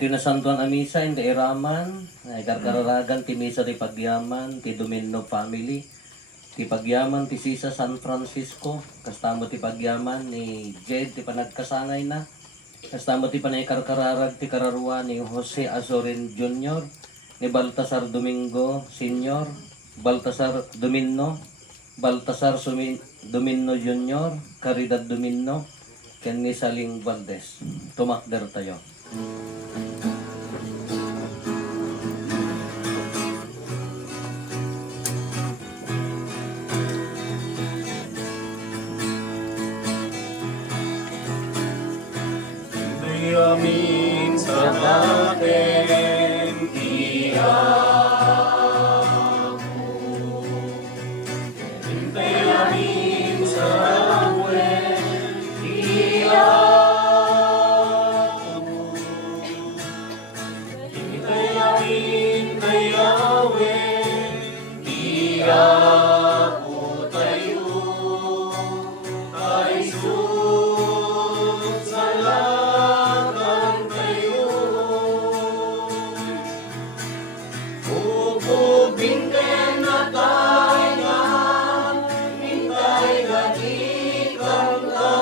Kinasantuan a misa in kairaman, ay karkararagan ti misa ti pagyaman, ti Domino family, ti pagyaman ti Sisa San Francisco, kastamo ti pagyaman ni Jed ti panagkasangay na, kastamo ti panay karkararag ti kararwa ni Jose Azorin Jr., ni Baltasar Domingo Sr., Baltasar Domino, Baltasar Domino Jr., Caridad Domino, ken ni Saling Valdez. Tumakder tayo. Amin sa atin, hintay amin sa awen, hintay amin kay awen, iyapo tayo, ay sa lakang tayo. Ububin din na tayo nga, hintay gatikan ka,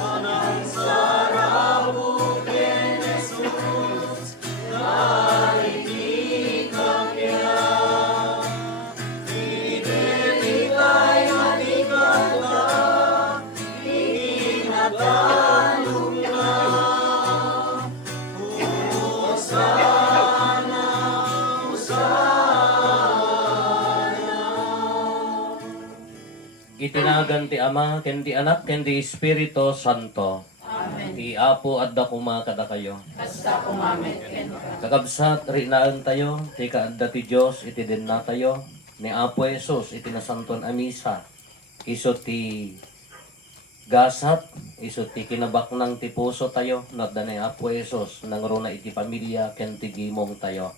anang sarabo ken Jesus, naitikan niya. Ibinitay matikan ka, inatalong ka. Hosana, Itinagan ti Ama, ken ti Anak, ken ti Espiritu Santo. Amen. Ti Apo adda kuma kada kayo. Basta kumamit ken Kakabsat rinaan tayo, ti kaadda ti Dios iti dinna tayo. Ni Apo Jesus iti nasanton a misa. Iso ti gasat, iso ti kinabaknang ti puso tayo. Nadda ni Apo Jesus nangruna iti pamilya ken ti gimong tayo.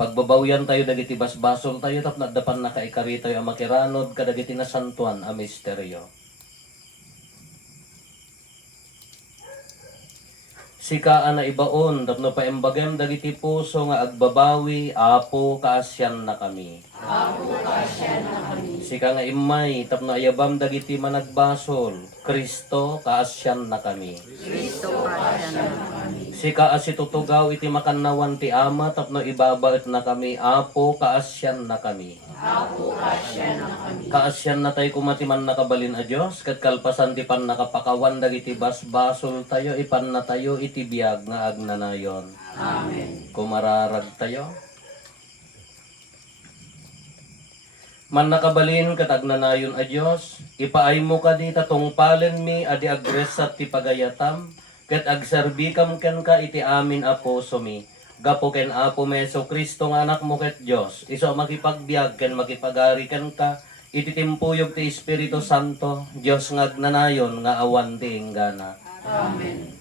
Pagbabawyan tayo dagiti basbasol tayo tapno dapan nakaikari tayo a makiranod kadagiti nasantuan a misteryo. Sikaan na ibaon tapno paembagem dagiti puso nga agbabawi Apo kaasyan na kami. ako kasya na kami. Sika nga imay tapno ayabam dagiti managbasol Kristo kaasyan na kami. Kristo kasya na kami. Sika asitutugaw iti makannawan ti Ama tapno ibabaet na kami Apo kaasyan na kami. Ako kasya na kami. Kaasyan na tayo kumatiman nakabalin a Diyos kat kalpasan ti pan nakapakawan dagiti basbasol tayo ipan na tayo iti biag nga agnanayon. Amen. Kumararag tayo. Man nakabalin kat agnanayon a Diyos, ipaay mo ka di tatungpalen mi adi agresat ti pagayatam, ket agserbikam ken ka iti amin a puso mi. Gapo ken Apo Meso Kristo nga anak mo ket Dios, iso makipagbiag ken makipagari ken ka, iti timpuyog ti Espiritu Santo, Dios nga agnanayon nga awan ti inggana. Amen.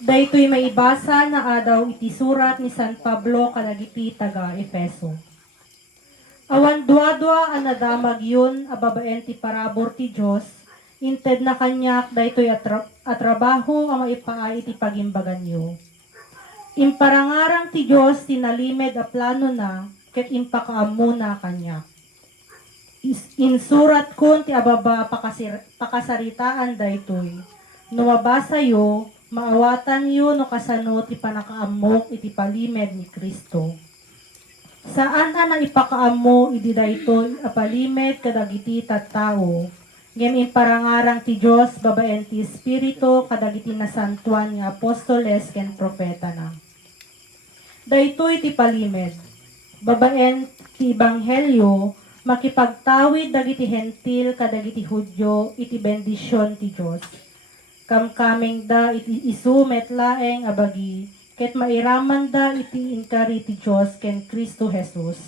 Daytoy maibasa na adaw iti surat ni San Pablo kadagiti taga Efeso. Awan dua-dua ang nadamag yun ababaen ti parabor ti Diyos, inted na kanyak daytoy atrabaho ang maipaay iti pagimbagan nyo. Imparangarang ti Diyos tinalimed a plano na, ket impakaammo na kanyak. Insurat kun ti ababa pakasaritaan daytoy. No mabasa yo, maawatan yo no kasano ti panakaamok iti palimed ni Kristo. Saan na ipakaammo iti daytoy apalimed kadagiti tattao, ngem imparangarang ti Dios babaen ti Espiritu kadagiti nasantuan nga apostoles ken propeta na. Daytoy ti palimed, babaen ti ebanghelyo, makipagtawid dagiti hentil kadagiti Hudyo iti bendisyon ti Dios. Kamkameng da iti isu metlaeng abagi, ket mairaman da iti inkari ti Diyos ken Kristo Jesus.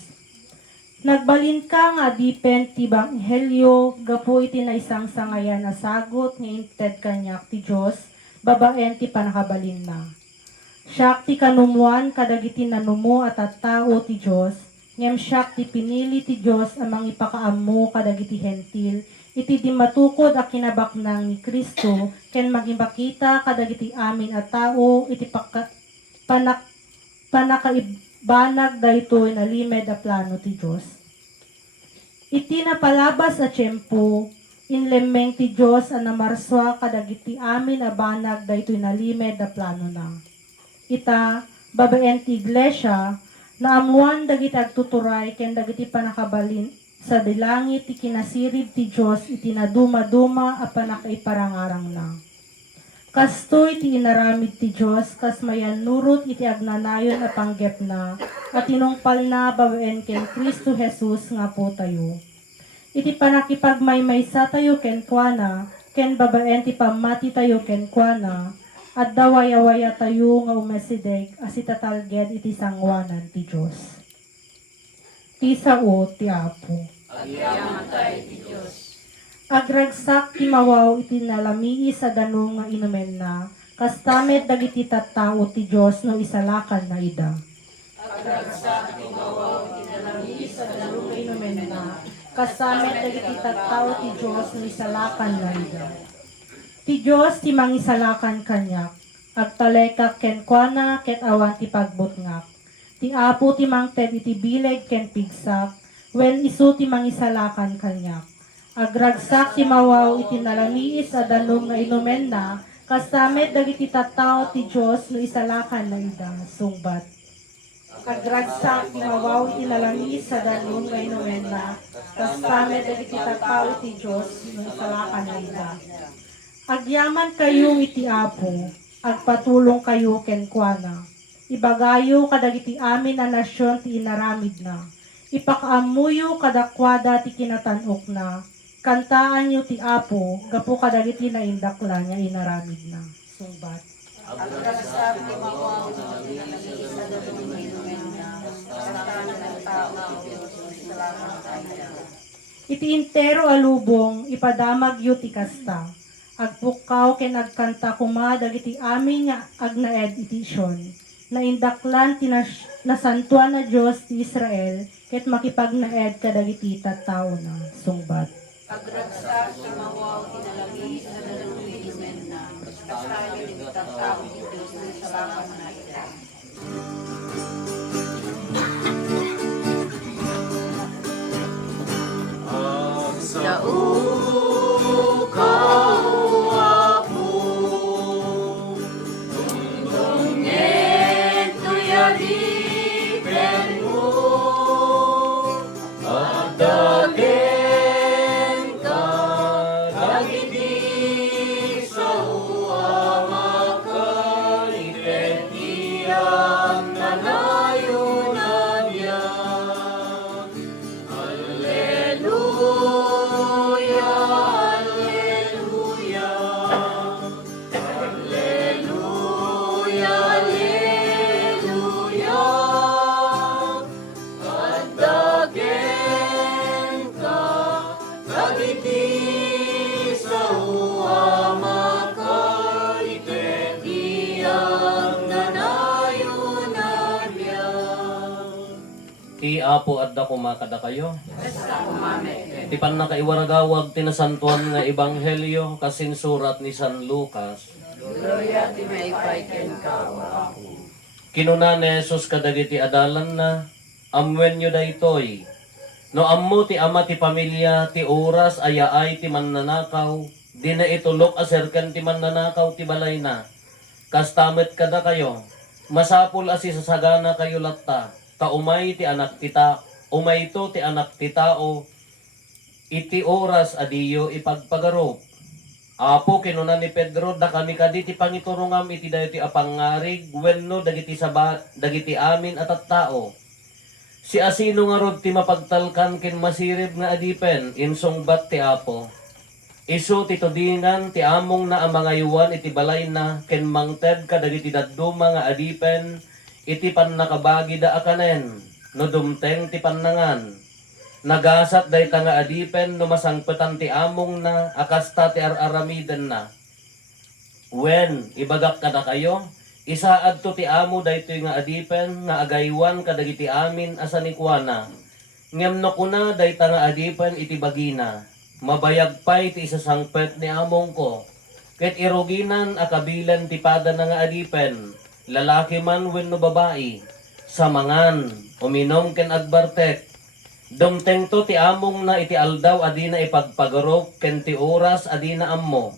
Nagbalin ka nga dipen ti banghelyo, gapu iti naisang sangayan na sagot nga inted kanyak ti Diyos, babaen ti panakabalin na. Siya ti kanumuan kadagiti nanumo at tao ti Diyos, ngem siak ti pinili ti Dios amang ipakaammo kadagiti hentil, iti di matukod a kinabaknang ni Kristo, ken magimbakita kadagiti amin a tao, iti panakaibanag daytoy nalimed a plano ti Dios. Iti napalabas a tiyempo, inlemmeng ti Dios a namarswa kadagiti amin a banag daytoy nalimed a plano na. Ita, babaen ti iglesia, naamuan dagiti agtuturay ken dagiti panakabalin sa dilangit ti kinasirib ti Dios iti naduma-duma a panakaiparangarang na. Kastoy ti inaramid ti Dios kas mayan nurot iti agnanayon a panggep na at tinungpal na babaen ken Kristo Jesus nga po tayo. Iti panakipagmaymaysa tayo ken kuana ken babaen ti pamati tayo ken kuana at dawaya-waya tayo nga umesideg as itatalged iti sangwanan ti Dios. Ti sao ti Apo. Agyaman tayo ti Diyos. Agragsak ti mawaw iti nalamii sa danong nga inumen na, kastamet dagiti tattao ti Dios no isalakan na ida. Agragsak ti mawaw iti nalamii sa danong nga inumen na, Kastamet dagiti tattao ti Dios no isalakan na ida. Ti Dios ti mangisalakan kanyak, agtalekak ken kuana ket awan ti pagbutngak. Ti Apo ti mangted iti bileg ken pigsak, wen isu ti mangisalakan kanyak. Agragsak ti mawaw iti nalamiis a danong nga inumen na, kastamet dagiti tattao ti Dios no isalakan na ida. Sungbat. Agragsak ti mawaw iti nalamiis sa danong nga inumen na, kastamet dagiti tattao ti Dios no isalakan na ida. Agyaman kayo iti Apo, agpatulong kayo ken kuana. Ibagayo kadagiti amin a nasyon ti inaramid na. Ipakaamuyo kadakwada ti kinatanok na. Kantaan yo ti Apo, gapo kadagiti na indakla niya inaramid na. Sungbat. agragsak ti mawaw iti nalamii sa danong nga inumen na, kastamet ng tao ti Diyos no isalakan na ida. Iti intero alubong, ipadamag yo ti kasta. Agpukaw ken agkanta kuma dagiti amin nga agnaed iti syon. Naindaklan ti nasantuan na Dios ti Israel ket makipagnaed kadagiti tattao na. Sungbat. Agragsak ti mawaw iti nalamii sa danong nga inumen na, kastamet iti tattao ti Diyos no isalakan na ida. Ti Apo adda kumakada kayo. Basta kumamet. Ti pan nakaiwaragawag tinasantuan nga ebanghelyo kasin surat ni San Lucas. Gloria ti maipay ken ka. Kinuna ni Jesus kadagiti adalan na amwen nyo daytoy. No ammo ti ama ti pamilya ti oras ayaay ti mannanakaw, di na itulok aserken ti mannanakaw ti balay na. Kastamet kada kayo, masapul asi sasagana kayo latta. Umay ti anak kita, umayto ti anak ti tao, iti oras adiyo ipagpagarop. Apo kinuna ni Pedro, da kami kadi ti pangiturungam iti dayo ti apangarig, wenno dagiti dagiti amin at tao. Si asino nga rod ti mapagtalkan ken masirib nga adipen, insungbat ti Apo. Isu ti tudingan ti among na ang mga yuwan iti balay na, ken mangted kadagiti dadduma nga adipen, iti pan nakabagi da akanen, no dumteng ti pannangan. Nagasat day ta nga adipen, no masangpetan ti among na, akasta ti araramiden na. Wen, ibagak kada kayo, Isaad to ti amo daytoy nga adipen nga agaywan kadagiti amin asanikwana. Ngem no kuna dayta nga adipen iti bagina. Mabayag pay ti isasangpet ni among ko. Ket iruginan akabilan ti pada na nga adipen. Lalaki man wenno babae. Samangan uminom ken agbartek. Dumteng to ti among na iti aldaw adina ipagpagarok ken ti oras adina ammo.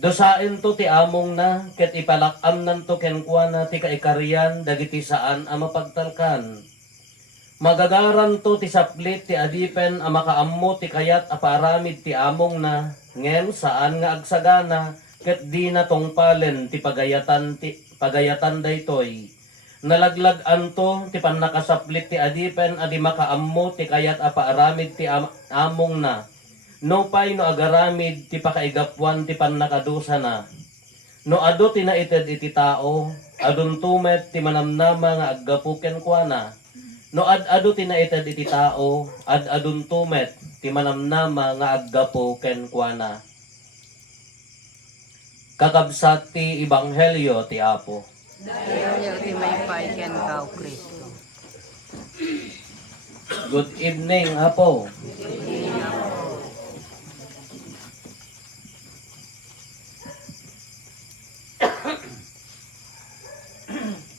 Dosain to ti among na, ket ipalakam nanto kenkwa na ti kaikarian, dagiti saan ang mapagtalkan. Magagaran to ti saplit ti adipen ang makaammo ti kayat aparamid ti among na, ngem saan nga agsagana, ket di na tongpalen ti pagayatan daytoy. Nalaglagan to ti pannakasaplit ti adipen adi makaammo ti kayat aparamid ti among na. No pay no agaramid ti pakaigapwan ti pannakadusa na. No ado tinaited iti tao, adun tumet ti manamnama nga aggapuken kwa na. No ado tinaited iti tao, adun tumet ti manamnama nga aggapuken kwa na. Kakabsat ti Ebanghelyo ti Apo. Ayaw ti may paiken kao, Kristo. Good evening, Apo.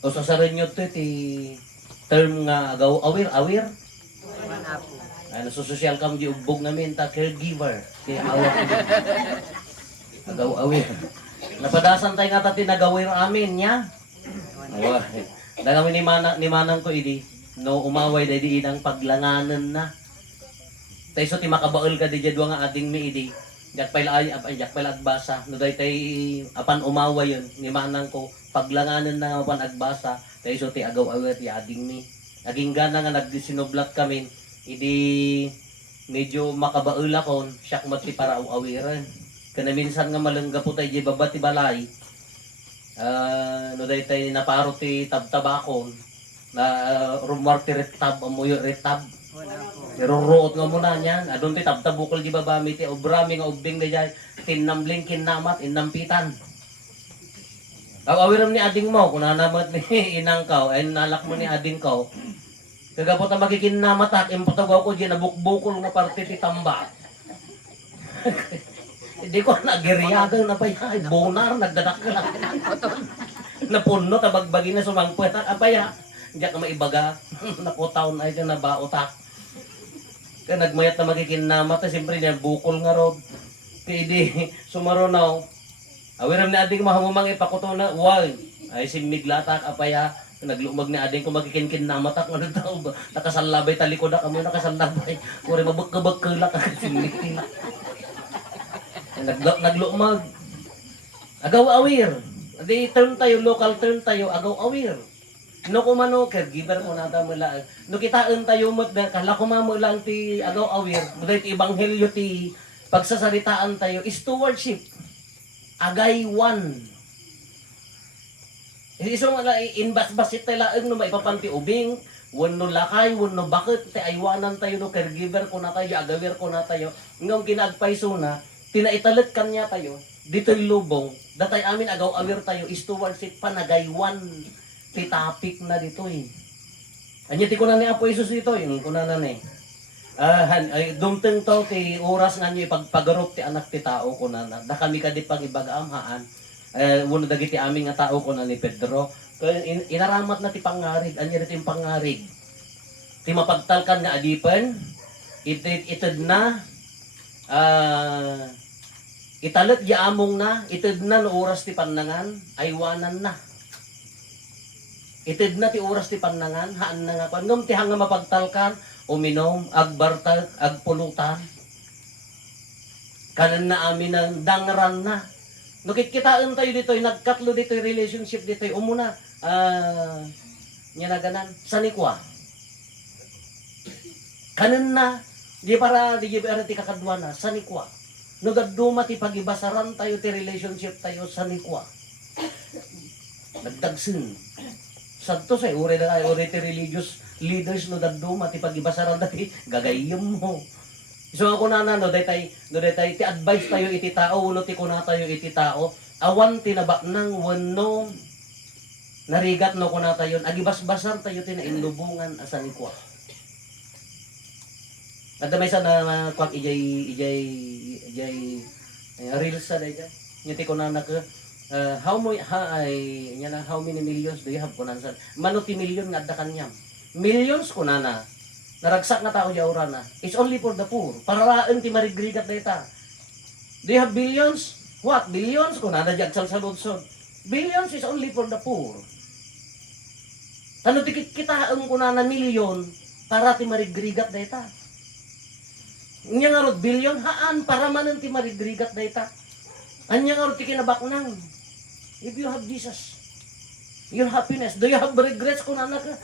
O sasarin nyo to ti term nga aware. Man ako. Ay, nasusosyal kam di ubbog namin ta caregiver. Kaya aware. Napadasan tayo nga tati nagawir amin niya. Awa. Dagami ni manang ko idi. No umaway da di inang paglanganan na. Tay so ti makabaol ka di jadwa nga ading mi idi. Jakpay agbasa. No day tay apan umaway yun ni manang ko paglanganan na nga apan agbasa. Tay so ti agaw-awir ti ading mi. Aging gana nga nagdisinoblat kami. Idi medyo makabaol akon siyak mat ti para awiran. Kana minsan nga malangga po tayo di baba ti balay. No day tayo naparo ti tabtabakon na rumwar ti retab amoy retab. Pero ruot nga muna niyan. Adun ti tabtabukol di baba mi ti obrami nga ubing da jay tinambling kinamat innampitan. Awiram ni ading mo kun namat ni inang kaw ay nalak mo ni ading kaw. Kagapot na makikinamat at impatagaw ko di nabukbukol nga parte ti tamba. Hindi ko nagiriyagan na pa yan. Bonar, nagdadak ka lang. Napuno, tabagbagi na sumangpwet. Apaya, hindi ka maibaga. Naputaw na ito na baotak. Kaya nagmayat na magkikinamat. Siyempre niya, bukol nga rod. Pwede, sumarunaw. Awiram ni ading mahamumang ipakuto na. Why? Ay, simiglatak, apaya. Naglumag ni ading ko magkikininamat ako. Ano daw ba? Nakasalabay talikoda ka mo, nakasalabay. Kuri mabagkabagkalak ka. Simigtila. Naglumag. Agaw-awir. Di term tayo, local term tayo, agaw-awir. No kumano, caregiver mo nata mula. No kitaan tayo mo, kala kumamo lang ti agaw-awir. Mula ti Ebanghelyo ti pagsasaritaan tayo, stewardship. Agaywan. Isong inbas-basit tayo laang no maipapanti ubing. Wano lakay, wano bakit, ti aywanan tayo no caregiver ko na tayo, agawir ko na tayo. Ngong kinagpaiso na, tinaitalit kanya tayo, dito'y lubong, datay amin agaw-awir tayo, stewardship panagaywan, pitapik na dito'y. Anya ti ko na ni Apo Isus dito, yung kuna na ni. Dumteng to, ti oras nga nyo ipagpagarop ti anak ti tao ko na da kami ka di pag ibagaamhaan. Wano dagiti aming nga tao ko na ni Pedro. Inaramat na ti pangarig, anya rin ti pangarig. Ti mapagtalkan nga adipen, itid na, italit yaamong na, itid na no oras ti panangan, aywanan na. Itid na ti oras ti panangan, haan na nga pa. Ngam ti hanga mapagtalkan, uminom, agbartag, agpulutan. Kanan na amin ng dangran na. Nukit-kitaan tayo dito, nagkatlo dito yung relationship dito, umuna, nyanaganan, sanikwa. Kanan na, di para ti kakadwa na, sanikwa. Nugaduma ti pagibasaran tayo ti relationship tayo sanikwa. Nagdagsin. Sadto sa uri ti religious leaders nugaduma ti pagibasaran tayo, gagayom mo. So ako na no daytay ti advice tayo iti tao uno ti kuna tayo iti tao awan tinaba nang wano Narigat no kuna tayo, agibasbasan tayo tinainlubungan asan ni kwa. Adamay sa na kwak ijay reels sa dayja. Nyati ko na how many millions do you have kunan sa manuti million nga adda kanyam. Millions kunana. Naragsak nga tao jaura na. It's only for the poor. Pararaan ti marigrigat dayta. Do you have billions? What? Billions kunana jagsal sa ludsod. Billions is only for the poor. Ano tikit kita ang kunana milyon para ti marigrigat dayta. Nya nga rod billion haan para manan ti marigrigat dayta. Anya nga rod ti kinabaknang. If you have Jesus, your happiness. Do you have regrets kunana ka?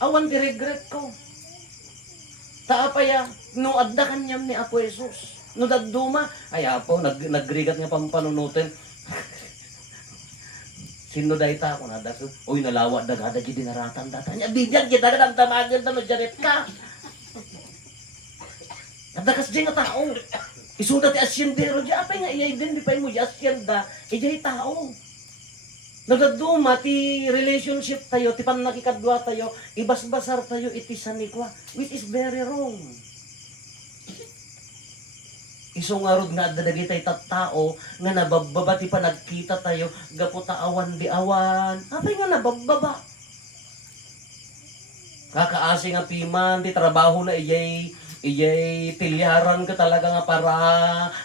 Awan ti regret ko. Taapaya no adda kanyam ni Apo Jesus. No dadduma ay apo nagrigat nga pampanunutin. Sino dayta ko na daso? Oy nalawa dagada di dinaratan data nya bigyan kita dagang tamagan no jaret ka. Adda kas nga tao. Isuda ti asyendero di apay nga i-identify mo di asyenda ijay tao. Nagdaduma ti relationship tayo, ti panakikadwa tayo, ibasbasar tayo iti sanikwa, which is very wrong. Isungarod nga dadagi tayo tattao, nga nabababa ti panagkita tayo, gaputa awan di awan, apay nga nabababa. Kakaasi nga piman, ti trabaho na ijay tilyaran ka talaga nga para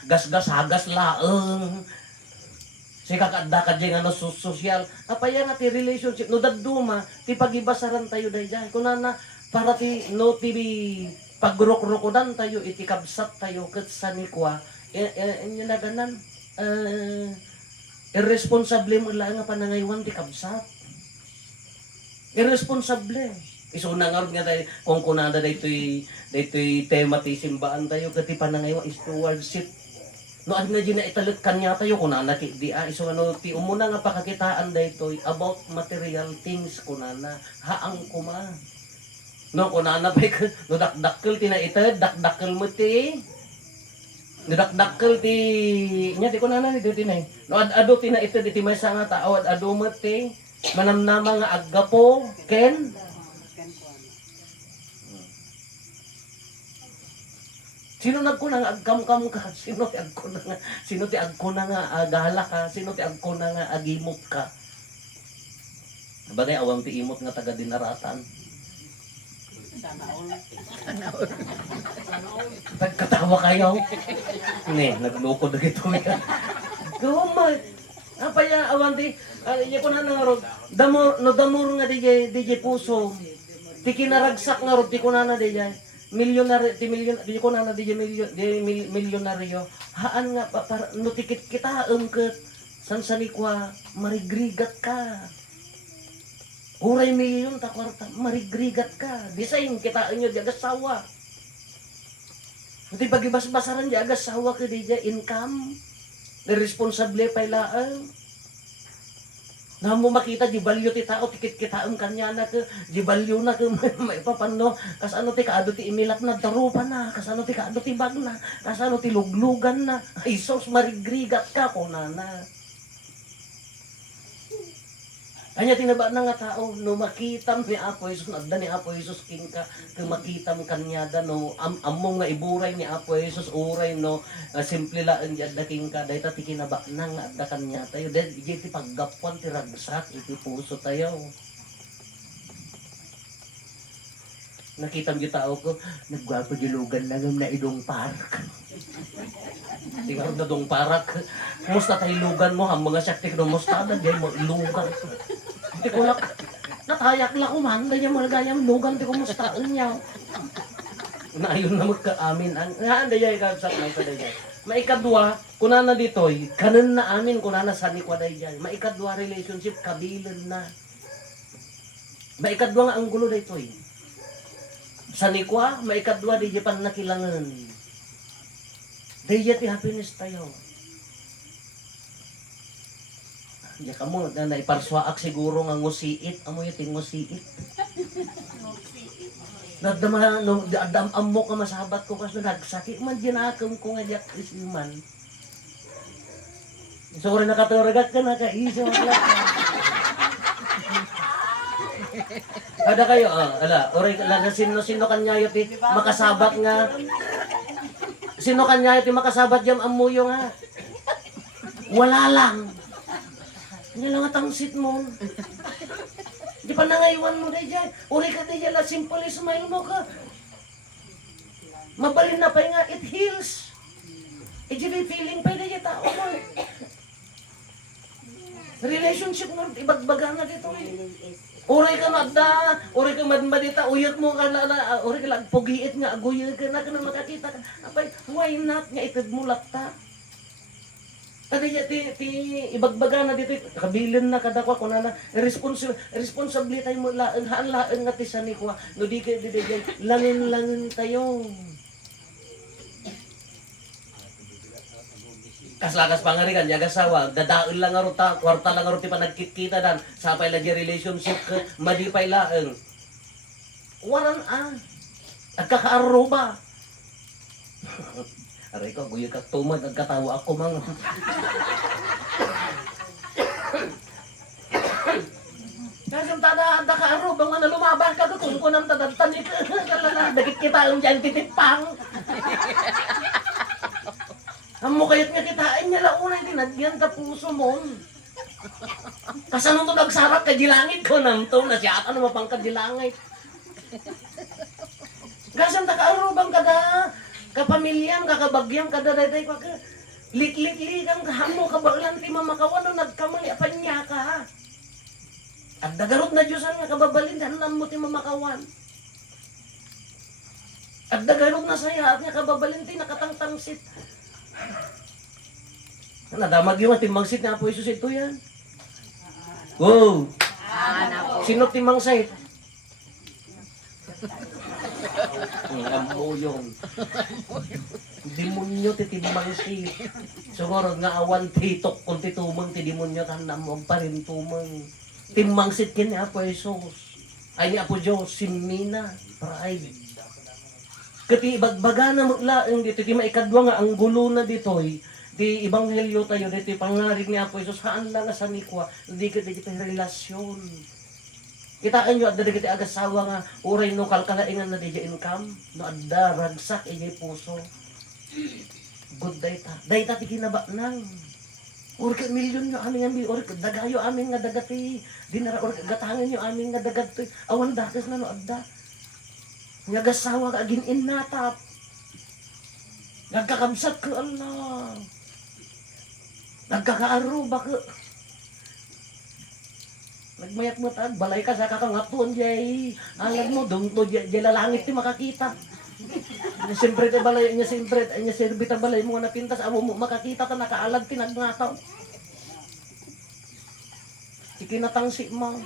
gas-gas-hagas laeng. Si kakadakad yung ano sosyal. Apaya nga ti relationship. No daduma, ti pagibasaran tayo dayjay. Kunana para ti no ti pagrok-rokodan tayo iti kabsat tayo ket sanikwa. Inyo na ganan. Irresponsable mo lang nga panangaywan ti kabsat. Irresponsable. Isuna nga ron nga tayo kung kunada daytoy tema ti simbaan tayo ket ti panangaywan is stewardship. No ad nga na italit kanya tayo kunana ti di iso ano ti umuna nga pakakitaan daytoy about material things kunana haang kuma. No kunana pa no dakdakkel ti na ited dakdakkel mo ti no dakdakkel ti nya di kunana ni ti nay. No ado ti na ited ti maysa nga tao ado mo ti manamnama nga aggapo ken sino nagkuna nga agkam-kam ka? Sino ti agkuna nga agala ka? Sino ti agkuna nga agimot ka? Bagay awang ti imot nga taga dinaratan. Tagkatawa kayo. Ne, naglukod na ito. Gawamay. Apaya awan ti iya ko na nga rod. Damor nga DJ puso. Ti kinaragsak nga rod ti kunana DJ. Milyonaryo haan nga para no tikit kita ket san sanikwa marigrigat ka uray milyon ta kwarta marigrigat ka bisain kita inyo di agasawa uti pagibasbasaran di agasawa ke di income irresponsable pailaan na mo makita di balyo ti tao tikit kita kanya na ke di balyo na ke may papano kas ano ti kaado ti imilak na darupa na kas ano ti kaado ti bag na kas ano ti luglugan na ay sos marigrigat ka kunana anya tinaba na nga tao no makitam ni Apo Jesus adda ni Apo Jesus king ka ke makitam kanyada no among nga iburay ni Apo Jesus uray no simple la ang adda king ka dayta ti kinaba na nga adda kanya tayo dahil iti paggapuan ti ragsak iti puso tayo nakita mo tao ko nagwapo di lugan lang na idong park tingnan na dong parak musta tayo lugan mo ang mga saktik no musta na diyan mo lugan hindi ko lang natayak lang kuman ganyan mo nagayang lugan di ko musta niya na ayun na magka-amin ang dayay ka sa may dayay maikadwa kunana ditoy kanan na amin kunana sa nikwa dayay maikadwa relationship kabilan na maikadwa nga ang gulo daytoy sa nikwa maikadwa di pan nakilangan dayay ti happiness tayo ya kamo na iparswaak siguro nga ngusiit amo yung ngusiit nadama no adam ammo ka masabat ko kas nagsakit man ginakam ko nga diak isman so ora nakaturagat ka na ka iso Kada kayo, ala, oray, ala, sino kanyayo ti makasabat nga. Sino kanyayo ti makasabat jam amuyo nga. Wala lang. Hindi lang atangsit mo. Di pa nangaywan mo dyan. Uri ka dyan, la simple smile mo ka. Mabalin na pa nga, it heals. Ijili feeling pa dyan tao mo. Relationship mo, ibagbaga na dito eh. Uri ka madda, uri ka madmadita, uyat mo ka na, uri ka lang, pugiit nga, aguyat ka na makakita ka. Apay, why not nga itad mo lakta? Tadi ti ibagbaga na dito, kabilin na kadakwa ko na responsibility mo laeng nga ti sanikwa, no di ka langin tayo. Kaslakas pangarigan, yaga sawa, dadail lang aro ta, kwarta lang aro ti panagkikita dan, sapay lagi relationship ka, madipay laeng. Waran agkakaaro ba? Aray ko, guyo ka tumad, nagkatawa ako mang. Kasang tada ka aro, bang na lumabang ka kung kunang tadantanik. Dagit kita ang dyan titipang. Ang mukayat nga kitain niya launay din, nagyan ka puso mo. Kasanong to nagsarap ka dilangit ko nang to, na siya ano mapang ka dilangit. Kasang taka aro bang kada kapamilyang, kakabagyang, kadadaday ka ka. Lit-lit-lit ang kahamo, kabaglan ti mamakawan no nagkamali, apan niya ka. At dagarot na Diyosan nga kababalin, hanam mo ti mamakawan. At dagarot na saya, at nga kababalin ti nakatangtangsit. Nadamag yung timangsit nga po Isus ito yan. Wow! Sino timangsit? Amo yun. Demonyo ti timangsit. Siguro nga awan titok kung titumang ti demonyo tanam mo pa rin tumang. Timangsit kin ni Apo Jesus. Ay ni Apo Diyos, simina, pride. Kati ibagbaga na maglaeng dito, ti maikadwa nga ang gulo na ditoy, di ibanghelyo tayo dito, pangarig ni Apo Jesus, haan lang nga sa nikwa, di ka dito relasyon. Kitaan nyo, adda dito agasawa nga, uray no kalkalaingan na di income, no adda ragsak, ijay puso. Good data. Data ti kinaba nang. Or ka milyon nyo aming aming, or dagayo aming nga dagati. Dinara, or gatangan nyo aming nga dagati. Awan dakas na no adda. Nagasawa ka agin innatap. Nagkakabsat ka Allah. Nagkakaaruba ka. Nagmayat mo tag, balay ka sa kakangapon jay. Alam mo, dong to jay lalangit ti makakita. Siyempre te balay niya siyempre niya serbi ta balay mo na pintas amo mo makakita ta nakaalag tinagnataw. Ikinatangsi mo.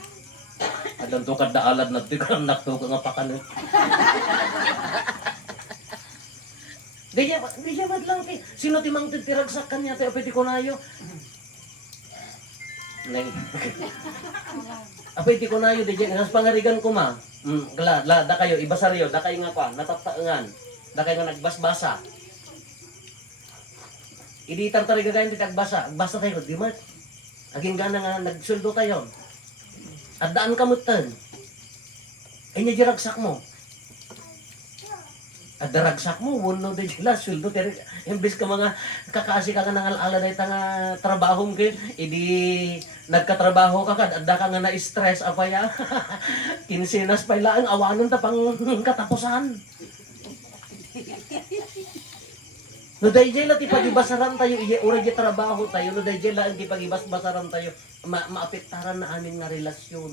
Adon to kada alad na ti kan nakto nga pakan. Di siya lang ti sino ti mang titiragsak kanya ti apeti konayo. Nay. Apeti konayo di nas pangarigan ko ma. Da kayo ibasaryo, da kayo nga pa natataengan. Da kayo nga nagbasbasa. Iditan talaga kayo ti tagbasa. Basa tayo di mat. Aging gana nga nagsuldo tayo. At daan ka mutan. Ay niya diragsak mo. At daragsak mo, wano din sila, suldo. Pero imbis ka mga kakaasi ka nga nangalala na itang trabaho mo kayo, edi nagkatrabaho ka at da ka nga na-stress, apaya. Kinsinas pa ilaan, awanon ta pang katapusan. No dahil dyan lang ipagibasaran tayo, ura dyan trabaho tayo, no dahil dyan lang ipagibasbasaran tayo, maapektaran na amin nga relasyon.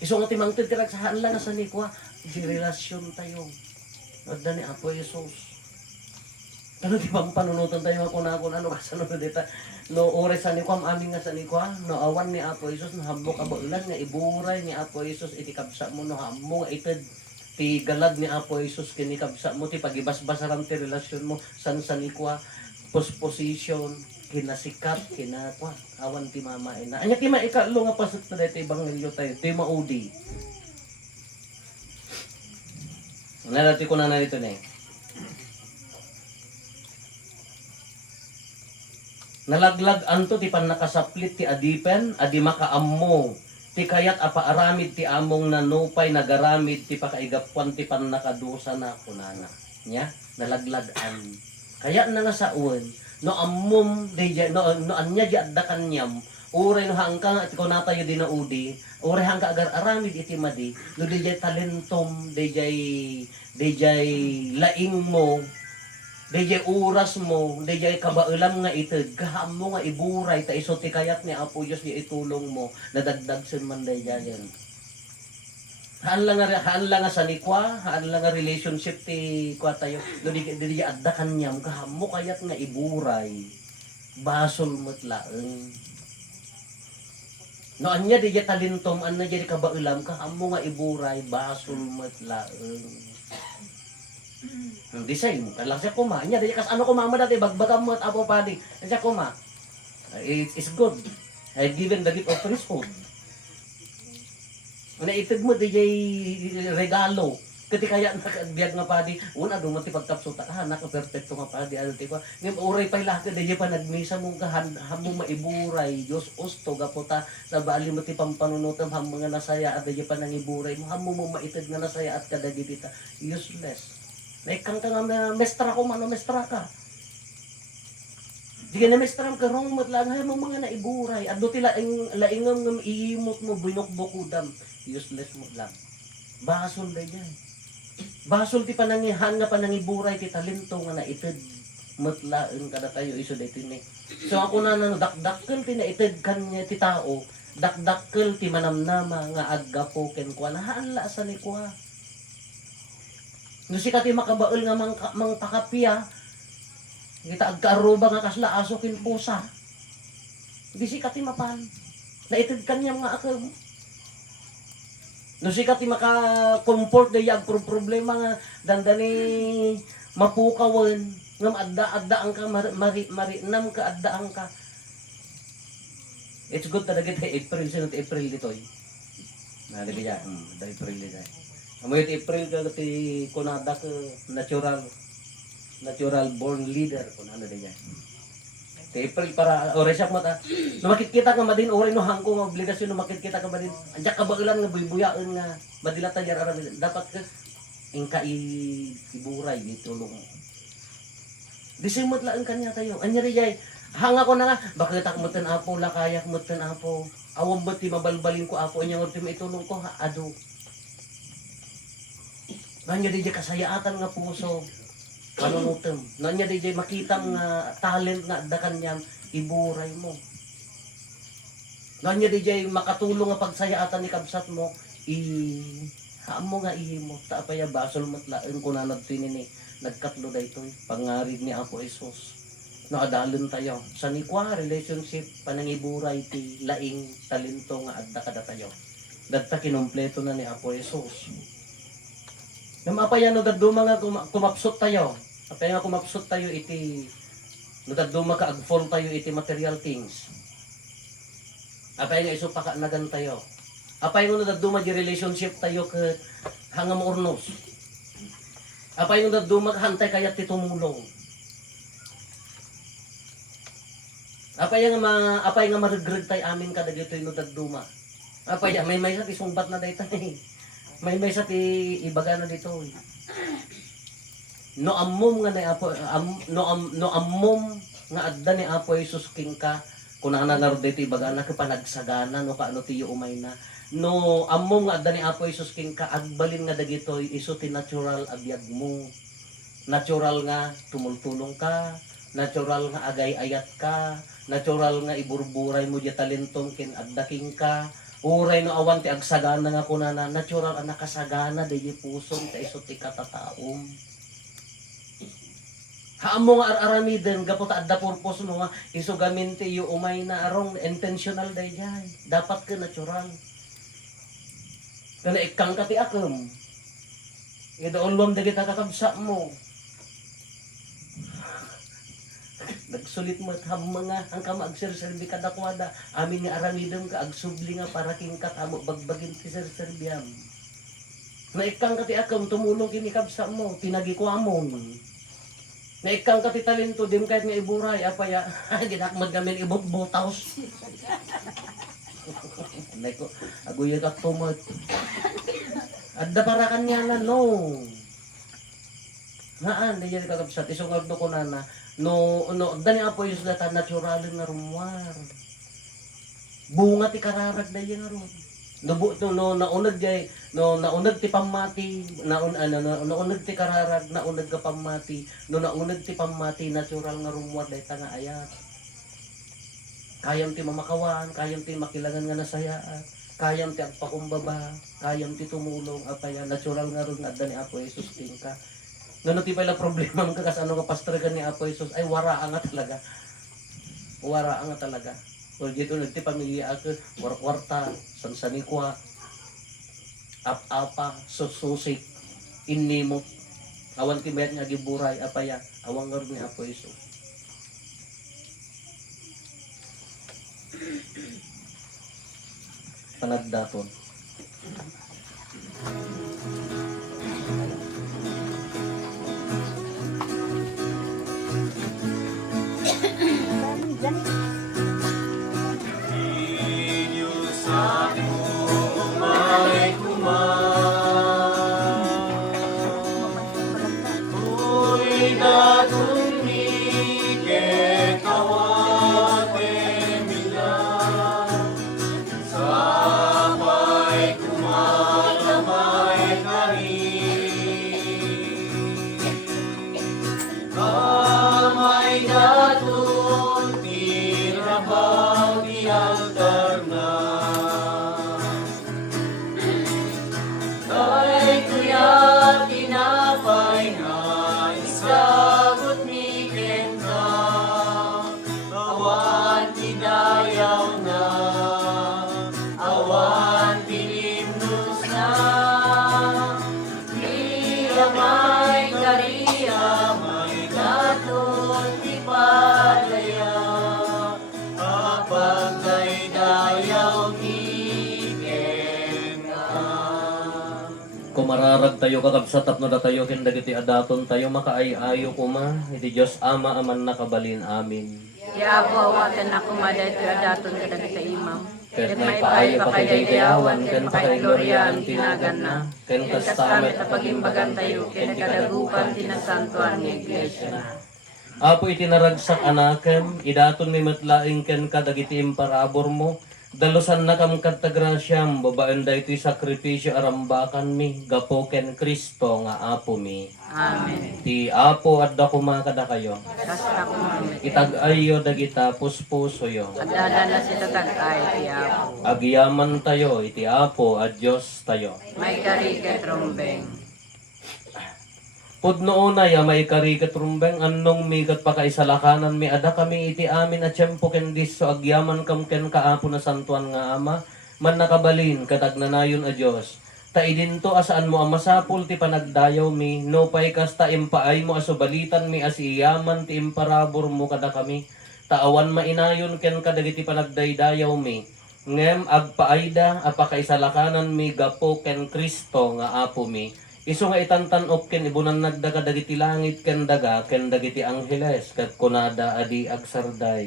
Iso nga timang titiragsahan lang sa nikwa, di relasyon tayo. Nagda ni Apo Jesus. Ano di bang panunutan tayo ako na ano kasanod dito. No ore sa nikwa, aming nga sa nikwa, no awan ni Apo Jesus, no habok kabulan nga iburay ni Apo Jesus, itikabsa mo, no hamo nga itid. Ti galad ni Apo Jesus kinikabsa mo ti pagibasbasaram ti relasyon mo san nikwa posposition kinasikat kinakwa awan ti mama ina anya ti maikalo nga pasuk ta dito ebanghelyo tayo ti maudi nalati ko na narito na nalaglag anto ti pan nakasaplit ti adipen adi makaammo Ti kayat apaaramid ti among nanupay nagaramid ti pakaigapuan ti pannakadusa na kunana. Nya nalaglagan. Kaya na nga sa uwan, no ammom deja no anya di addakan niyam. Uray no hangka at ko natayo din na udi. Uray hangka agar aramid iti madi. No dejay talentom, dejay laing mo, dejay oras mo, dejay kabailam nga ited, gaham mo nga iburay, ta iso ti kayat ni Apo Diyos ni itulong mo, nadagdag sin man dayayan. Haan lang nga sa nikwa, haan lang nga relationship ti kwa tayo, no di addakan niyam, gaham mo kayat nga iburay, basol mo't laeng. No anya di talentom, anya di kabailam, gaham mo nga iburay, basol mo't laeng. Hindi siya, lang siya kuma. Nya, kas ano kumama dati, bagbagan mo at apo padi. Siya kuma. It's good. I've given the gift of priesthood. Naitid mo, DJ regalo. Kati kaya nakabiyag nga padi, una dumati pagkapsuta ka, naka-perfecto nga padi. Ano, tipo, ngayon, uray pa lahat, DJ pa nagmisa mong kahan, hamong maiburay, Diyos usto, gaputa, sa bali mo ti pampanunutam, hamong nga nasaya, at DJ pa nangiburay mo, hamong mo maitid nga nasaya at kadagitita. Useless. Naikang ka nga mestra ko, mano mestra ka. Di ka na mestra ka, rong matlang, hay mo mga naiburay. Ado ti laingam ng iimot mo, binukbukudam. Useless mo lang. Basol na yan. Basol ti panangihan nga panangiburay, ti talento nga naitid. Matlaan ka na tayo, iso na ito ni. So ako na dakdakkel ti naitid kanya ti tao, dakdakkel ti manamnama nga aggapo ken kwa, nahala sa ni kwa. No si kati makabaol nga mang pakapya, kita agkaruba nga kasla asokin pusa. Di si kati mapan. Naitid kanyang nga akam. No si kati maka-comfort na yag problema nga dandani mapukawan ngam adda-addaan ka marinam ka addaan ka. It's good talaga tayo April sinot April dito. Nalagay ya, April dito. Amoy April ka ti kunada ka natural born leader kunada diyan. Ti April para oresyak mo ta. No makikita ka madin ore no hangko nga obligasyon no makikita ka madin. Anja ka baulan nga buybuyaan nga madilata jar ara dapat ka ingka iburay ditulong. Disimot laan kanya tayo. Anya rijay hanga ko na nga bakit ak mutan apo lakayak mutan apo. Awam ba ti mabalbalin ko apo nya ngorti maitulong ko ha ado. Nanya DJ kasayaatan nga puso, panunutem. Nanya DJ makitang talent nga adda kanyang iburay mo. Nanya DJ makatulong nga pagsayaatan ni kabsat mo, haam mo nga ihimo. Taapaya basol matlaen ko na nagtinini, nagkatlo da ito, pangarid ni Apo Isos. Naadalon tayo. Sa nikwa, relationship, panangiburay ti laing talento nga adda kada tayo. Dagta kinumpleto na ni Apo Isos. Namapaya no daduma nga kumapsot tayo. Apaya nga kumapsot tayo iti no daduma ka agfall tayo iti material things. Apaya nga iso pakanagan tayo. Apaya nga no daduma di relationship tayo ket hangam urnos. Apaya nga daduma ka hantay kayat ti tumulong. Apaya nga ma-regret tayo amin kada ditoy no daduma. Apaya may sa isumbat na daytay. May sa ti ibaga na dito. No ammom nga ni Apo no ammom nga adda ni Apo Jesus king ka kunana nga dito ibaga na kapanagsagana no kaano ti umay na. No ammom nga adda ni Apo Jesus king ka agbalin nga dagitoy iso ti natural abiyag mo. Natural nga tumultulong ka, natural nga agay-ayat ka, natural nga iburburay mo di talentong kin adda king ka. Uray no awan ti agsagana nga kunana natural ang nakasagana di puson ta iso ti katataom. Haamo nga aramiden gapo ta adda purpose mo nga iso gamin ti yu umay na arong intentional dayjay. Dapat ka natural. Kana ikang ka ti akem. Idaolom dagiti kakabsa mo. Nagsulit mo at mga ang ka magserserbi ka dakwada amin nga aramidem ka agsubli nga para king katamo bagbagin ti serserbiam na ikang kati akam tumulong kini kabsa mo pinagi ko amon na ikang kati talento dim kahit nga iburay apaya ginakmad gamin ibot botaws Anay ko, aguyag at tumot. Adda para kanya na, no. Haan, di yan kakabsat. Isungag do ko na no, dani apo yung slata, naturalin nga rumwar. Bunga ti kararag na yan ron. Naunag jay, naunag ti pamati, naunag ti kararag, naunag ka pamati, naunag ti pamati, natural nga rumwar day tanga ayat. Kayam ti mamakawan, kayam ti makilangan nga nasayaan, kayam ti agpakumbaba, kayam ti tumulong, apaya, natural nga ron nga dani apo Jesus tingka. Ngano ti pala problema mo kakas ano ka pastor ka ni Apo Jesus ay wara nga talaga. Wara nga talaga. So dito nagti pamilya ako warta sansanikwa apa susik inni mo awan ti bayat nga giburay apaya awang nga ni Apo Jesus. Panagdaton. Kumararag tayo kakabsat tapno da tayo ken dagiti adaton tayo makaayayo kuma iti Dios Ama aman nakabalin amin. Ya po awatan ako maday ito adaton ka dagiti imam. Ket may paayo pa kay dayawan ken pakaiglorya ang tinagan na ken kastamet a pagimbagan tayo ken kadagupan tinasantuan nga iglesia. Apo itinaragsak anakem idaton mi metlaing ken kadagiti imparabor mo. Dalusan na kam katagransyam, babaan da ito'y sakripisyo arambakan mi, gapo ken Kristo nga apo mi. Amen. Ti apo at da kumakada kayo. Kasta ko mamit. Itag-ayo dagita puspuso yo. At dadala si tatagkay ti Apo. Agyaman tayo, iti apo at Diyos tayo. May kariket rumbeng. Pudno unay may karikat rumbeng annong migat pa kaisalakanan mi ada kami iti amin at tiyempo ken diso agyaman kam ken kaapo na santuan nga ama man nakabalin katagnanayon a Dios ta idinto asaan mo ang masapul ti panagdayaw mi no pay kasta impaay mo asubalitan mi as iyaman ti imparabor mo kada kami taawan mainayon ken kadagiti panagdaydayaw mi ngem agpaayda apakaisalakanan mi gapo ken Kristo nga apo mi. Isu nga itantanop ken ibunan nagdaga dagiti langit ken daga ken dagiti angheles ket kunada adi agsarday.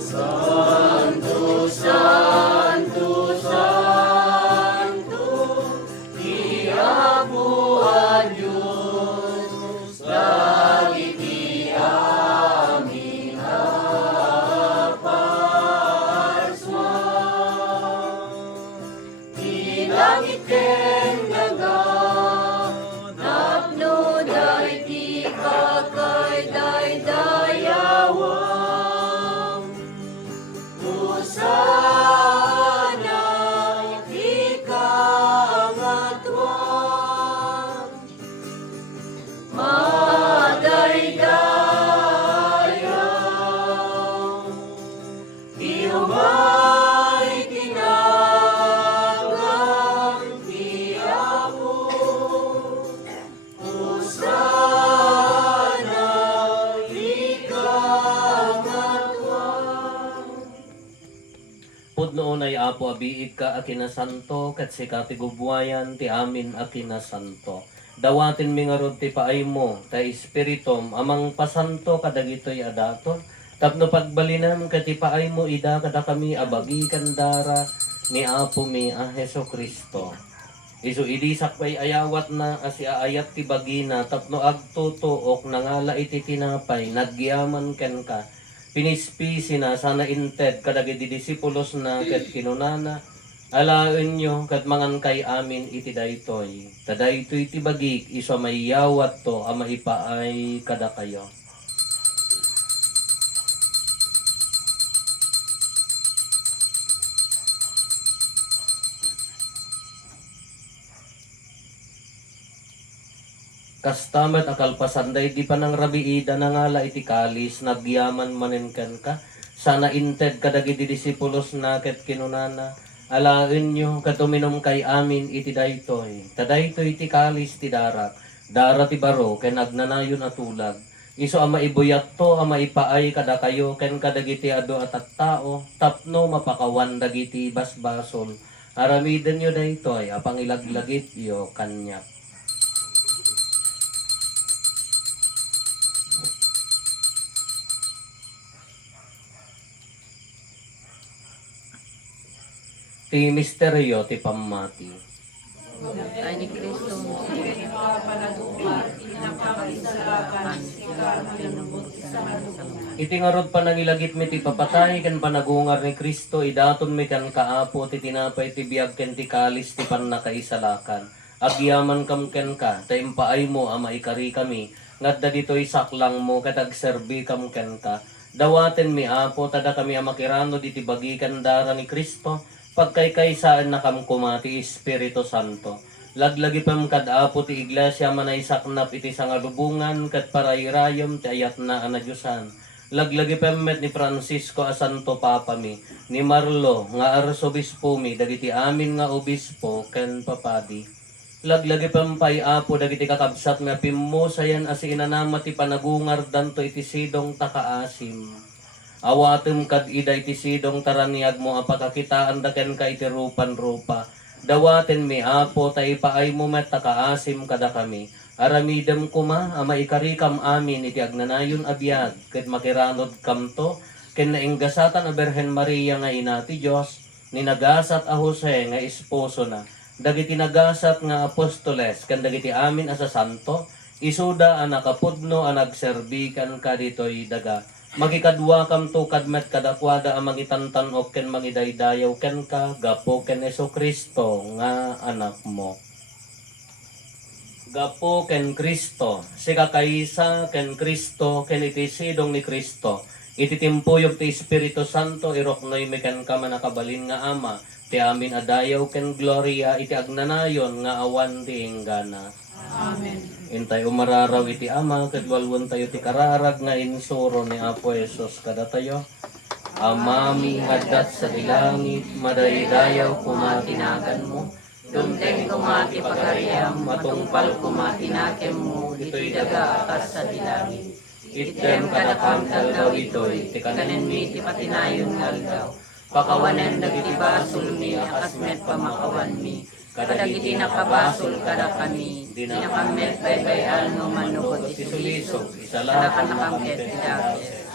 Santo, Santo, Santo, Iapo a Diyos, dagiti amin langit ken daga napno dayti kakay daydayawang usana ikangatwang madaydayaw iumay tinagang ti Apo usana ikangatwang. Pudno unay apo abiig ka akina santo ket si katigubwayan ti amin akina santo. Dawatin mi nga rod ti paay mo, ta espiritom, amang pasanto kadagitoy adaton. Tapno pagbalinam kati paay mo, ida kada kami abagi kandara ni Apo mi a Heso Kristo. Isu idi sakbay ayawat na asi aayat ti bagina tapno agtutuok nangala iti tinapay nagyaman ken ka pinispisi na sana inted kadagiti disipulos na ket kinunana alaen nyo ket mangan kay amin iti daytoy tadaytoy ti bagik isu mayawat to a maipaay kada kayo. Kastamet akal pasanday di pa nang rabiida na ngala iti kalis nagyaman manenken ka sana inted kadagiti disipulos na ket kinunana alaen nyo katuminom kay amin iti daytoy tadaytoy iti kalis ti darak dara ti baro ken agnanayon atulag isu ama ibuyat to ama ipaay kada kayo ken kadagiti adu at tao tapno mapakawan dagiti basbasol aramiden yo daytoy apang ilaglagit yo kanyak. Ti misteryo ti pamati. Ay ni Kristo mo. Iti nga rod panangilagit mi ti papatay ken panagungar ni Kristo idaton mi kan kaapo ti tinapay ti biag ken ti kalis ti pannakaisalakan. Agyaman kam ken ka ta impaay mo a maikari kami ngadda ditoy saklang mo ket agserbi kam ken ka. Dawaten mi Apo tada kami a makirano diti bagikan dara ni Kristo pagkaykaysaan na kam kumati Espiritu Santo. Laglagi pam kad Apo ti iglesia manay saknap iti sangalubungan kat parayrayom ti ayat na anadyosan. Laglagi pam met ni Francisco a Santo Papa mi, ni Marlo nga arsobispo mi, dagiti amin nga obispo ken papadi. Laglagi pam pay Apo dagiti kakabsat nga pimmo sayan as inanama ti panagungar danto iti sidong takaasim. Awatem kad ida iti sidong taraniag mo apakakitaan daken ka iti rupan-rupa. Dawaten mi Apo tay paay mo met takaasim kada kami. Aramidem kuma ama ikarikam amin iti agnanayon abiyag ket makiranod kamto ken nainggasatan a Birhen Maria nga ina ti Dios ni nagasat a Jose nga esposo na. Dagiti nagasat nga apostoles ken dagiti amin asa santo isuda a nakapudno a nagserbikan kaditoy daga. Magikadwa kam to kadmet kadakwada ang magitantan o ken magidaydayaw ken ka gapo ken Heso Kristo nga anak mo. Gapo ken Kristo, si kakaysa ken Kristo ken iti sidong ni Kristo. Iti timpuyog ti Espiritu Santo iroknoy mi ken ka manakabalin nga ama. Ti amin adayaw ken gloria iti agnanayon nga awan ti inggana. Amen. Intay umararaw iti ama, kadwalwan tayo ti kararag nga insuro ni Apo Esos kada tayo. Amami hadat sa dilangit, madaydayaw kumatinagan mo. Dumteng kumati pagariam, matungpal kumatinakem mo, ito'y daga akas sa dilangit. Item kadakam kalgaw ito'y, tikanin mi ti patinayon ngalgaw. Pakawanan dagiti basol mi, akas met pamakawan mi. Kadagiti nakabasol kada kami, dinakamet baybayan no manukot isulisog, isalakan nakangket idagis.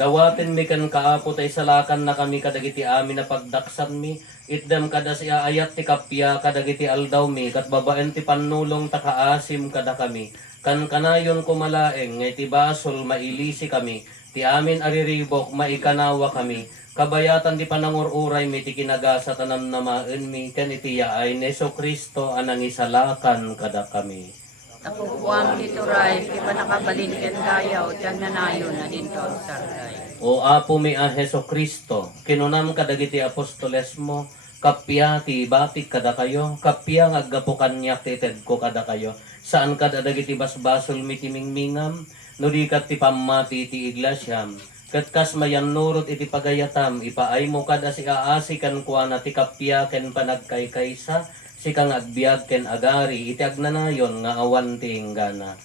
Dawaten mi kan kaapo tay salakan na kami kadagiti amin na pagdaksan mi, itdam kada siya ayat ti kapya kadagiti aldaw mi, kat babaen ti panulong takaasim kada kami, kan kanayon kumalaeng, ngay ti basol mailisi kami, ti amin ariribok maikanawa kami, kabayatan di panangururay mi ti kinagasa tanan namaen mi ken iti yaay ni Heso Kristo anang isalakan kada kami. Tapupuan ti turay, di pa nakabalin ken dayaw, tiyan nanayon na dinto ang sarday. O Apo mi a Heso Kristo, kinunam kadagiti apostoles mo, kapya ti batik kada kayo, kapya nga aggapo kanyak ti ted ko kada kayo, saan kada dagiti basbasol mi ti mingmingam, no di kat ti pamati ti iglesyam, ket kas mayan nurot iti pagayatam, ipaay mo kada si aasi kan kuana ti kapya ken panagkaykaysa, si kang agbiag ken agari, iti agnanayon nga awan ti inggana.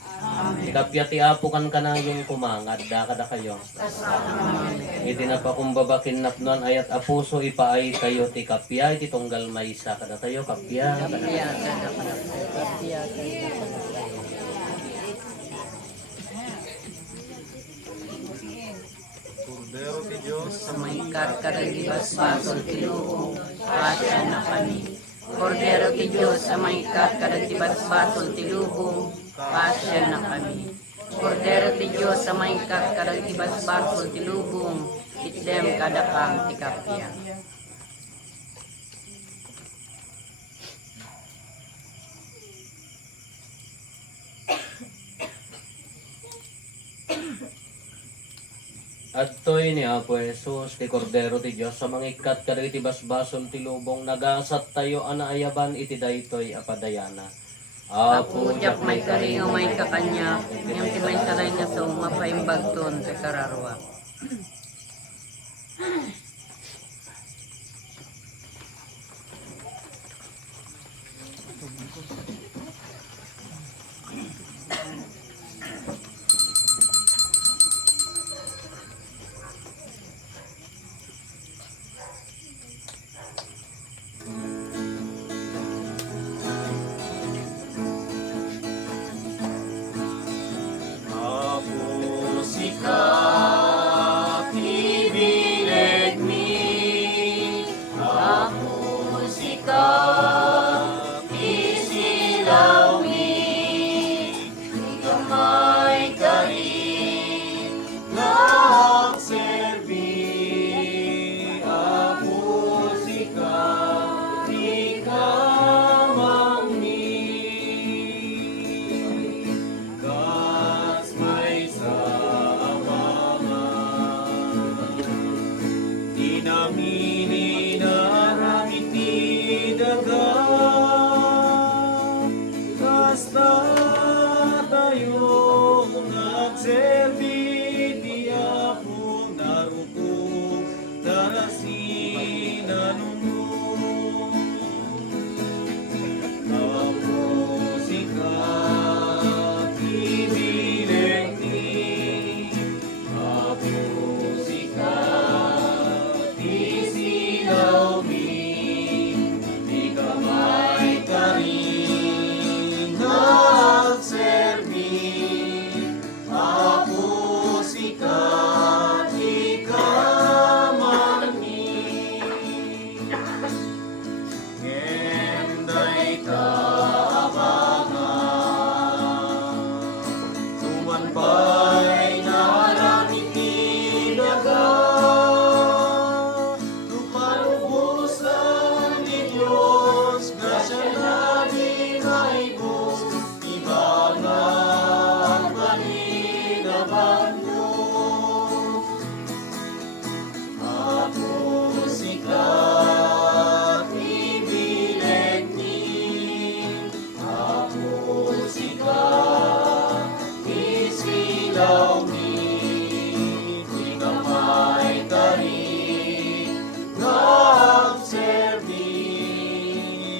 Ikapya ti Apo kan kanayong kumangad, da kada kayo. Iti napakumbabakin napnon ayat apuso ipaay kayo ti kapya, iti tunggal maysa kada tayo kapya. Kordero ti Diyos, Sa may karkaragibas basol tiluong, pasya na kami. Kordero ti Diyos, sa may karkaragibas basol tiluong, pasya na kami. Kordero ti Diyos, sa may karkaragibas basol tiluong, itlem kadakang tikapya. Adtoy ni Apo Jesus, ti Kordero ti Diyos, sa mangikat kada iti basbason ti lubong, nagasat tayo anaayaban iti daytoy apadayana. Apo, jak may karingo may kakanya, yung ti may salay nga so, mapaimbagton sa kararwa. Apo sikat ibilig mi, Apo sikat isilaw mi, kamay karin nagserbi, Apo sikat ikamang mi. Kas may samangan, di namin inaramit ti daga, kasta tayo nagserbi ti Apo narupo darasin anunod. Apo sikat ibilig ni, Apo sikat isilaw mi, di kamay karin nagserbi, Apo sikat ikaman mi. Ngenday tabangan, tumanbay naramit ti daga, lupalubusan ni Diyos, grasya na di maibos, ibangan paninaban mo. Apo sikat ibilig ni, Apo sikat isilaw mi, di kamay karin nagserbi,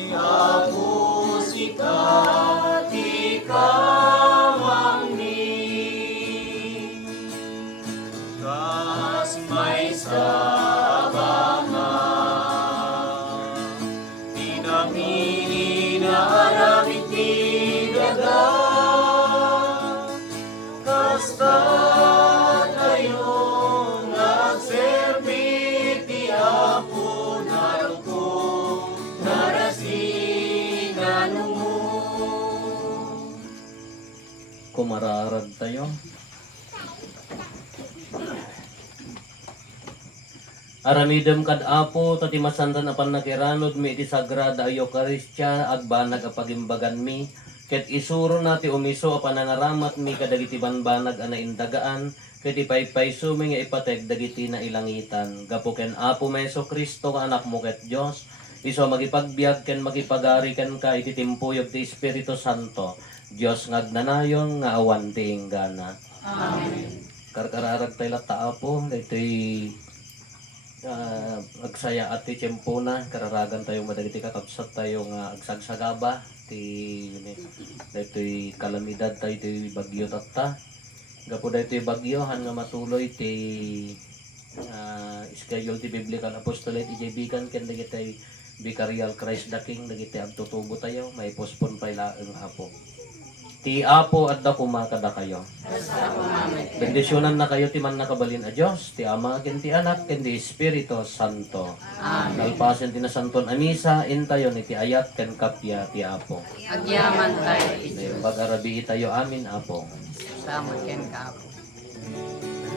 Apo sikat ikamang mi. Kas may sabangan, di namin inaramit ti daga, kasta tayo nagserbi ti Apo narupo darasin anunod. Kumararag tayo. Aramidem kad Apo, tati masandan apan nakiranod mi iti sagrada Eucharistia, agbanag apagimbagan mi, ket isuro nati umiso apan nangaramat mi kadagiti banbanag ana indagaan, ket ipaypayso mi nga ipateg dagiti na ilangitan. Gapo ken Apo Meso Kristo nga anak mo ket Dios, iso magipagbiag ken magipagari ken ka iti timpuyog ti Espiritu Santo. Dios ngagnanayon nga awan ti inggana. Amen. Karkararag tayo ta Apo, ito'y agsaya at ti tiyempo na kararagan tayo madagiti kakabsat tayo nga agsagsagaba ti daytoy kalamidad tayo ti bagyo tatta gapo daytoy bagyo han nga matuloy ti schedule ti biblical apostolate ijebikan ken dagiti Vicarial Christ the King dagiti agtutubo tayo may postpone pa ilaeng apo ti apo at dakuma kada kayo. Bendisyonan na kayo ti man nakabalin a Dios, ti Ama ken ti Anak ken ti Espiritu Santo. Amen. Nalpasen ti nasanton a misa intayon iti ayat ken kapya ti apo. Agyaman tayo, ti Diyos. Pag-arabi tayo amin apo. Sama ken ka, Apo.